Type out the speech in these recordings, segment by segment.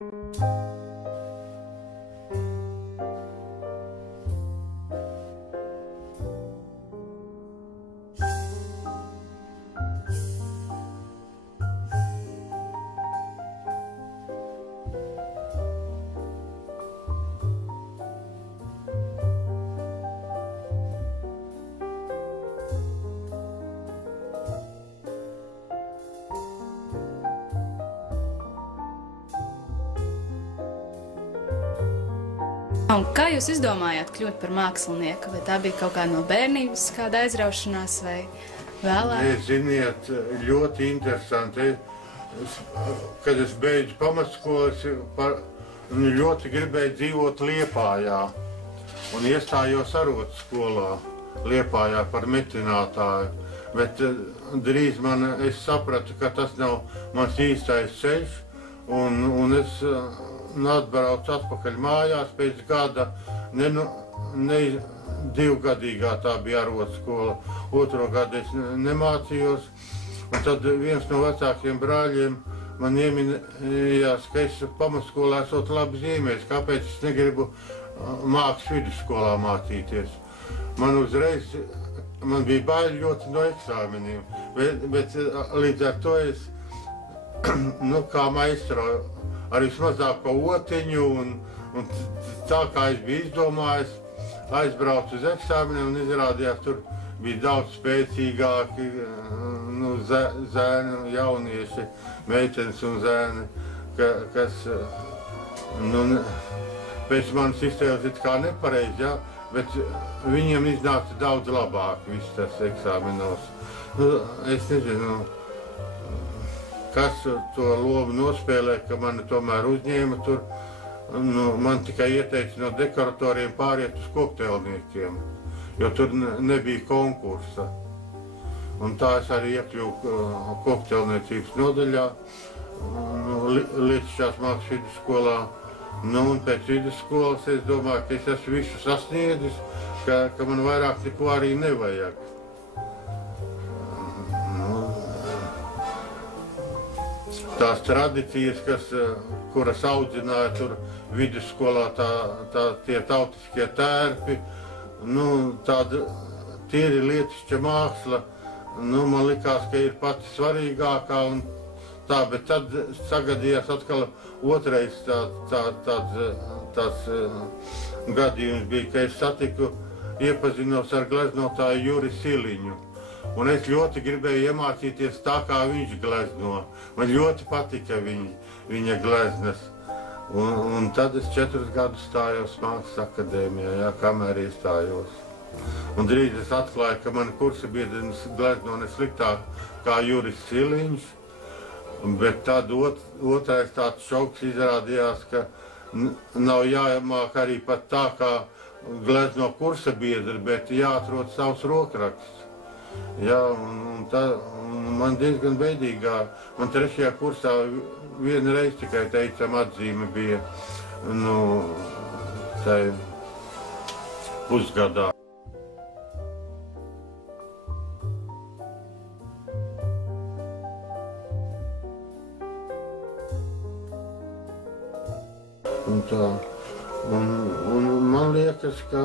Un kā jūs izdomājāt kļūt par mākslinieku? Vai tā bija kaut kāda no bērnības, kāda aizraušanās vai vēlāk? Ziniet, ļoti interesanti. Kad es beidzu pamatskolu, es ļoti gribēju dzīvot Liepājā un iestājos arotskolā Liepājā par metinātāju. Bet drīz es sapratu, ka tas nav mans īstais ceļš, un es atbraucu atpakaļ mājās pēc gada, divgadīgā tā bija arotskola, otro gadu es nemācījos, un tad viens no vecākiem brāļiem man ieminējās, ka es pamatskolā esot labi zīmējis, kāpēc es negribu mākslas vidusskolā mācīties. Man bija bail ļoti no eksāmeniem, bet līdz ar to es, kā maistro, ar vismazāko otiņu, un tā kā es biju izdomājis, aizbraucu uz eksāmeniem un izrādījās, tur bija daudz spēcīgāki zēni, jaunieši, meitenes un zēni, kas pēc manas iztēles it kā nepareizi, ja, bet viņiem iznāca daudz labāk viss tas eksāmenos. Es nezinu, kas to lomu nospēlē, ka mani tomēr uzņēma tur. Man tikai ieteica no dekoratoriem pāriet uz kokteilniekiem, jo tur nebija konkursa. Un tā es arī iekļuvu kokteilniecības nodaļā, Lietišķās mākslas vidusskolā. Un pēc vidusskolas es domāju, ka es esmu visu sasniedzis, ka man vairāk neko arī nevajag. Tās tradīcijas, kuras audzināja tur vidusskolā, tie tautiskie tērpi, tāda tīri lietišķa māksla, man likās, ka ir pati svarīgākā un tā, bet tad sagadījās atkal otrais tāds gadījums bija, ka es iepazinos ar gleznotāju Juri Siliņu. Un es ļoti gribēju iemācīties tā, kā viņš glezno. Man ļoti patika viņa gleznas. Un tad es 4 gadus stājos Mākslas akadēmijā, kamēr iestājos. Un drīz es atklāju, ka mani kursabiedrenis glezno nesliktāk kā Juris Siliņš, bet tad otrais tāds šoks izrādījās, ka nav jāmāk arī pat tā, kā glezno kursabiedri, bet jāatrod savs rokraksts. Jā, un man diezgan beidīgā, man 3. kursā vienreiz tikai teicam atzīme bija, tai pusgadā. Un man liekas, ka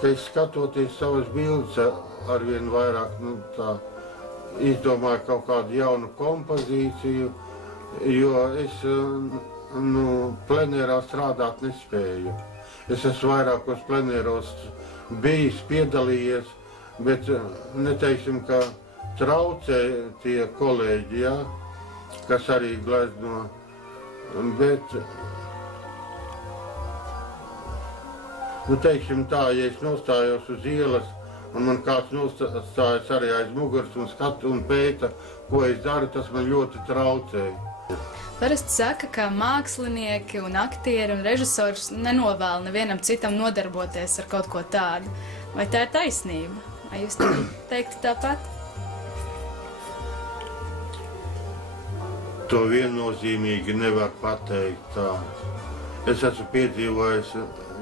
es skatoties savas bildes arvien vairāk, izdomāju kaut kādu jaunu kompozīciju, jo es plenērā strādāt nespēju. Es esmu vairākos plenēros bijis, piedalījies, bet neteiksim, ka traucē tie kolēģi, ja, kas arī glezno, bet teiksim tā, ja es nostājos uz ielas un man kāds nostājas arī aiz muguras un skata un pēta, ko es daru, tas man ļoti traucēja. Parasti saka, ka mākslinieki un aktieri un režisors nenovēl nevienam citam nodarboties ar kaut ko tādu. Vai tā ir taisnība? Vai jūs teiktu tāpat? To viennozīmīgi nevar pateikt tā. Es esmu piedzīvojis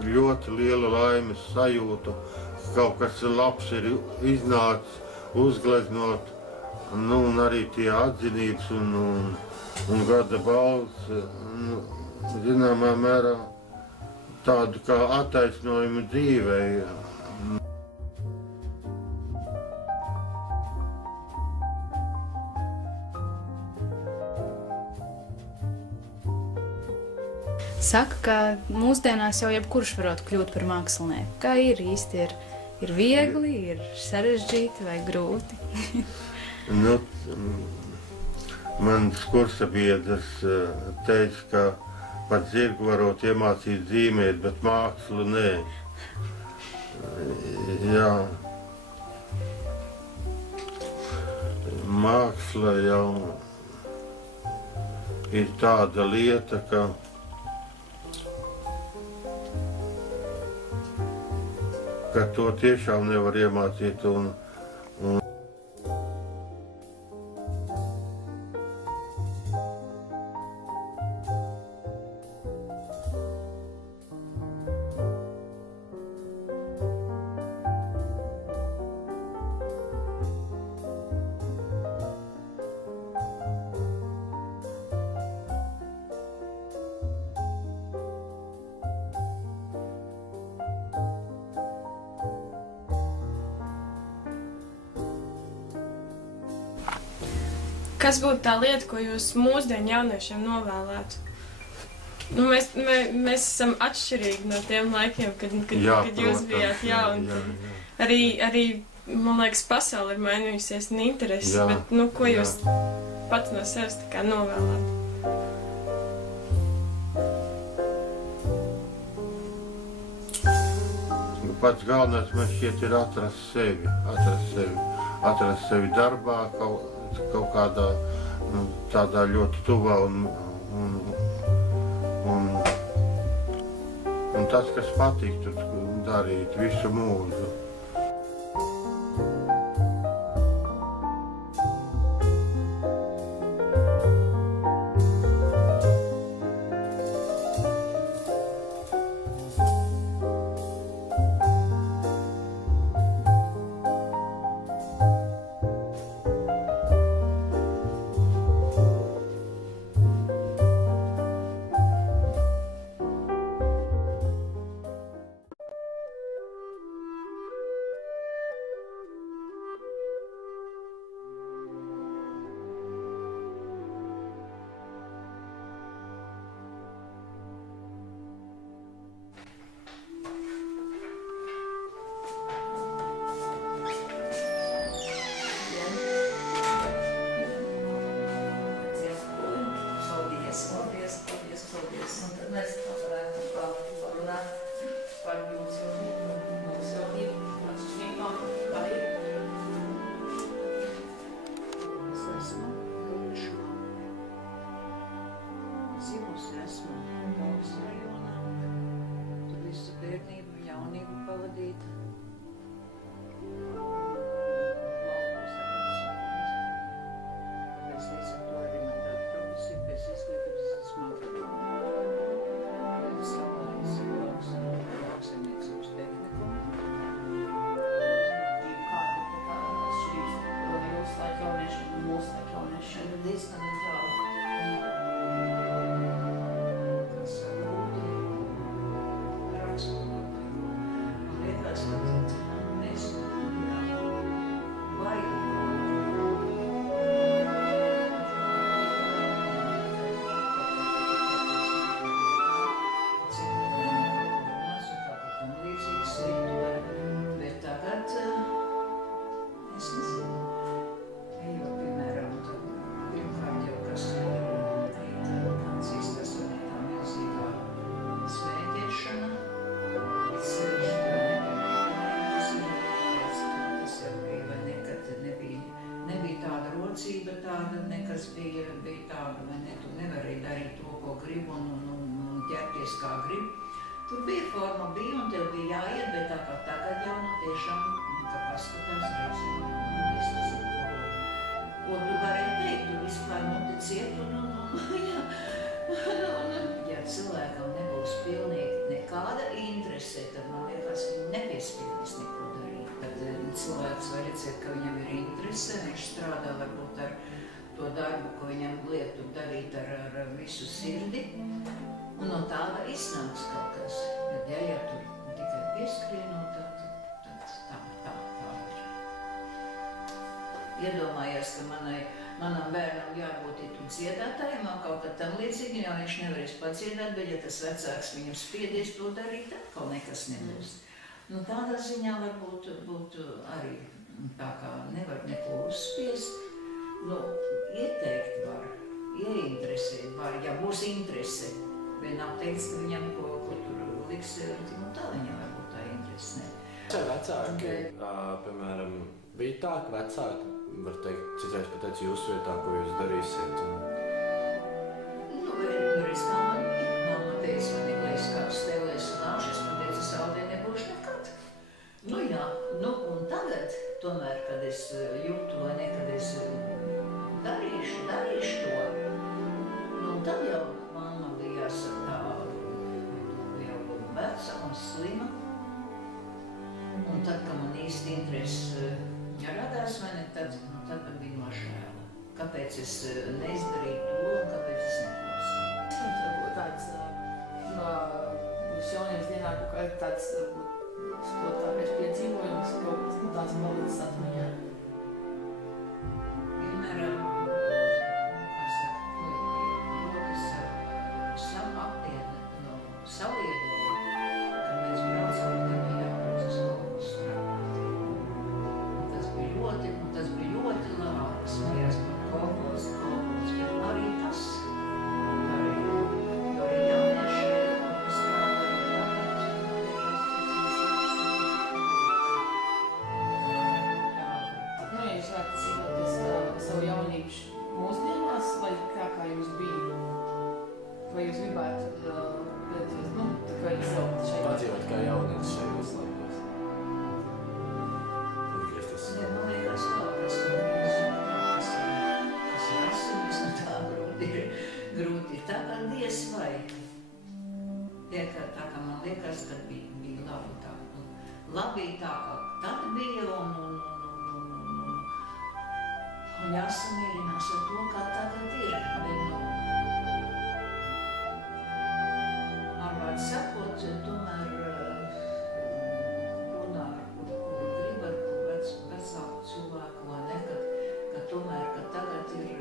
ļoti lielu laimes sajūtu, ka kaut kas labs ir iznācis, uzgleznot, Nu, un arī tie atzinības un gada balvas, nu, zināmā mērā tādu kā attaisnojumu dzīvei. Saka, ka mūsdienās jau jebkurš varot kļūt par mākslinieku. Kā ir īsti? Ir viegli, ir sarežģīti vai grūti? Nu, mans kursabiedrs teica, ka pat zirgu varot iemācīt zīmēt, bet mākslu nē. Jā. Māksla jau ir tāda lieta, ka to tiešām nevar iemācīt. Kas būtu tā lieta, ko jūs mūsdienu jauniešiem novēlētu? Nu, mēs esam atšķirīgi no tiem laikiem, kad jūs bijāt jauni. Arī, man liekas, pasaule ir mainījusies un intereses, bet, nu, ko jūs pats no sevis tā kā novēlētu? Pats galvenais man šķiet ir atrast sevi darbā, kaut kādā tādā ļoti tuvā un tas, kas patiktu darīt visu mūžu. Nekas bija tāda, vai ne, tu nevarēji darīt to, ko gribi un ķerties kā gribi. Tur bija forma, un tev bija jāiet, bet tāpat tagad jau tiešām, ka paskatās reizēm, es tas ir ko tu varēji teikt, tu vispār ciet ja cilvēkam nebūs pilnīgi nekāda interese, tad man liekas, viņi nepiespiedīs neko darīt. Tad cilvēks var redzēt, ka viņam ir interese, viņš strādā varbūt ko viņam lietu darīt ar visu sirdi, un no tā var iznāks kaut kas. Bet ja tur tikai pieskrienot, tad tā ir. Iedomājies, ka manam bērnam jābūt dziedātājiem, kaut kā tam līdzīgi, jo viņš nevarēs padziedāt, bet ja tas vecāks viņam spiedies to darīt, atkal nekas nebūs. Nu, tādā ziņā varbūt būtu arī tā kā nevar neko uzspiest. Nu, ieteikt var, ieinteresēt var, ja būs interese. Bet nav teikts, ka viņam ko tur liks, nu tā viņam varbūt tā interese. Vecāki, piemēram, bija tā, ka vecāki, var teikt, citreiz pateica jūsu vietā, ko jūs darīsiet? Nu, reiz kā mamma teica, man ir liekas, kā stelēs un āšas, man teica, saudē nebūšu nekad. Nu jā, nu un tagad, tomēr, kad es jūtu, vai ne, kad es darīšu to, nu tad jau mamma bija jāsaka tā, jau veca un slima. Un tad, kad man īsti interesi radās, vai ne, tad bija nožēla. Kāpēc es neizdarīju to un kāpēc es neklausīju? Varbūt tāds no jūsu jaunības dienā kaut kā tāds spotākais piedzīvojums, kaut kas tāds palicis atmiņā. Vienmēr, kā saka, ļoti savu apdienu no savu iedēju, kad mēs braucām, tad bija jābrauc uz kolektu strādāt. Tas bija ļoti labi, smējās par kolektu, bet arī tas. Jo arī jaunieši strādāja Nu, ja jūs varat cīnāties savu jaunību mūsdienās, vai kā jums bija? Vai jūs gribētu, tā kā izaugt šeit? Padzīvot kā jaunietis šajos laikos. Man liekas, kas ir asinis, un tā grūti ir. Tā kā diez vai. Tā kā man liekas, ka bija labi tā. Labi tā, kā tad bija, un jāsamierinās ar to, kā tagad ir. Arvārds sakot, tomēr runā ar kuru grib, ar kuru vecāku cilvēku, vai ne, ka tomēr, ka tagad ir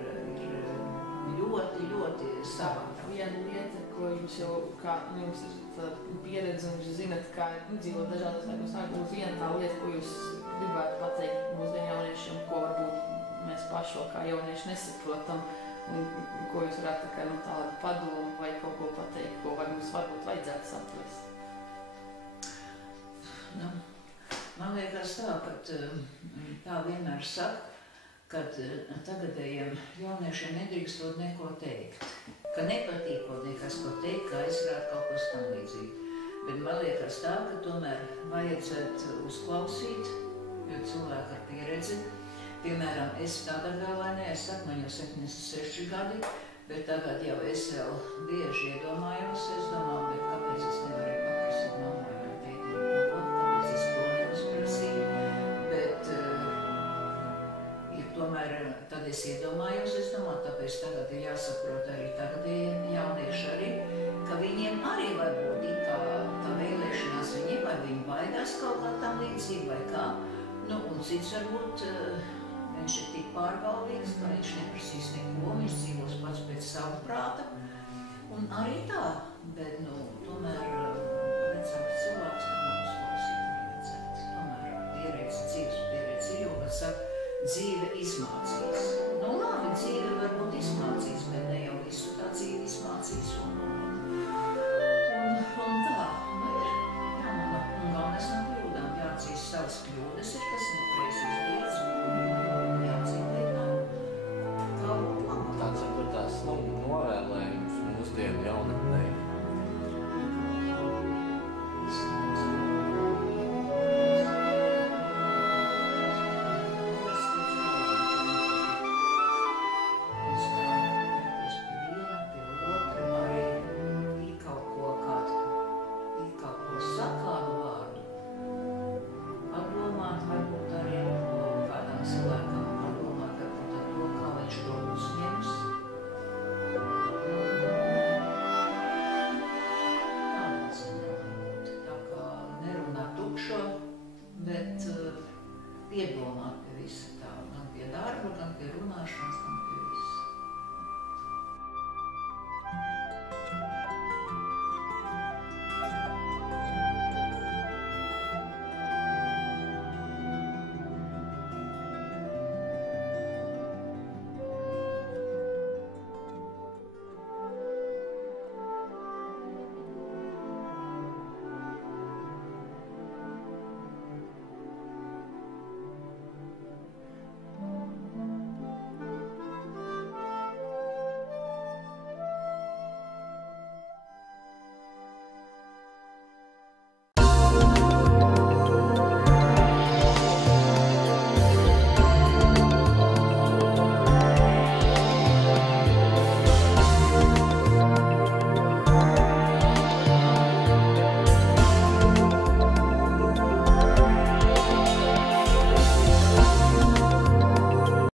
ļoti, ļoti savādāk. Viena lieta, ko jums jau, kā jums ir tā pieredze, un jūs zināt, kā dzīvot dažādos laikos, būs viena tā lieta, ko jūs gribētu pateikt mūsdienu jauniešiem, ko varbūt mēs paši kā jaunieši nesaprotam, un ko jūs varētu tādu padomu vai kaut ko pateikt, ko mums varbūt vajadzētu saprast? Nu, man liekas tā, ka tā vienmēr saka, ka tagadējiem jauniešiem nedrīkstot neko teikt. Ka nepatīkot nekas, ko teikt, ka aizrāt kaut kas tam līdzīgi. Bet man liekas tā, ka tomēr vajadzētu uzklausīt, jo cilvēki ar pieredzi. Piemēram, es tagad vēl es saku, man jau 76 gadi, bet tagad jau es vēl bieži iedomājos, es domāju, bet kāpēc es nevarēju paprasīt mammai vai tētim to, kāpēc es to neuzprasīju. Bet, tomēr tad es iedomājos, es domāju, tāpēc tagad ir jāsaprot arī tagadējiem jaunieši arī, ka viņiem arī var būt kā vēlēšanās viņiem, vai viņi baidās kaut kā tam līdzīgi vai kā. Nu, un cits varbūt viņš ir tik pārgalvīgs, ka viņš neprasīs neko, viņš dzīvos pats pēc savu prāta. Un arī tā, bet, tomēr vecāks cilvēks tomēr uzklausīt nevajadzētu. Tomēr dzīves pieredze, jo, kad saka, dzīve izmācīs. Labi, dzīve varbūt izmācīs.